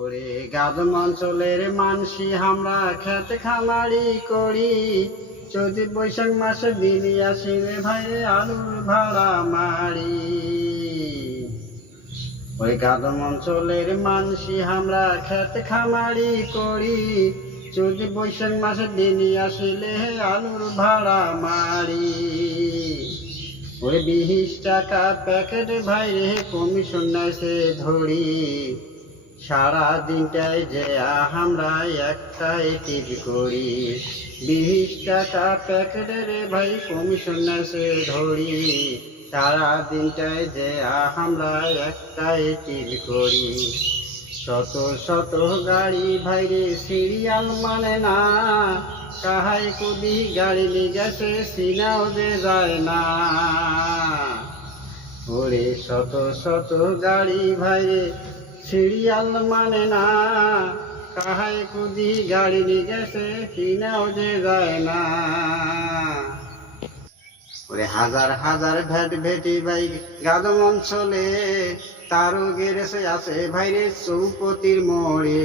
ওরে গাদম অঞ্চলের মানসি আমরা খেত খামারি করি, চৈত বৈশাখ মাসে দিনই আসিলে ভাইরে আলুর ভাড়া মারি। ওই গাদম অঞ্চলের মানসি আমরা খেত খামারি করি, চৈত বৈশাখ মাসে দিনই আসিলে আলুর ভাড়া মারি। ওই 20 টাকা প্যাকেট ভাইরে কমিশন নেছে ধরি, সারা দিনটাই যে আমরা একটাই টিভি করি। 20 টাকা প্যাকেটে রে ভাই কমিশন নেছে ধরি, সারা দিনটাই যে আমরা একটাই টিভি করি। শত শত গাড়ি ভাইরে সিরিয়াল মানে না, কাহাই কবি গাড়ি নিয়ে গেছে সিনাও যে যায় না। ওরে শত শত গাড়ি ভাইরে সিরিয়াল মানে না, কাহাই কুদি গাড়ি নিয়ে গেছে কিনাও যে যায় না। ওরে হাজার হাজার ভেট ভেটি ভাই গাদম অঞ্চলে, তারও গেরেছে আছে ভাইরে চৌপতির মোড়ে।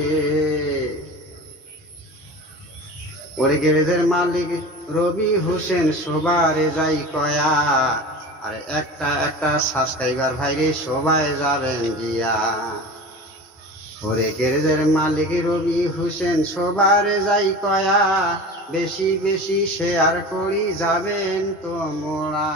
ওরে গ্যারেজের মালিক রবি হোসেন সবারে যাই কয়া, আর একটা একটা সাবস্ক্রাইবার ভাইরে সবাই যাবেন গিয়া। ওরে গ্যারেজের মালিক রবি হোসেন সবারে যাই কয়া, বেশি বেশি শেয়ার করি যাবেন তোমরা।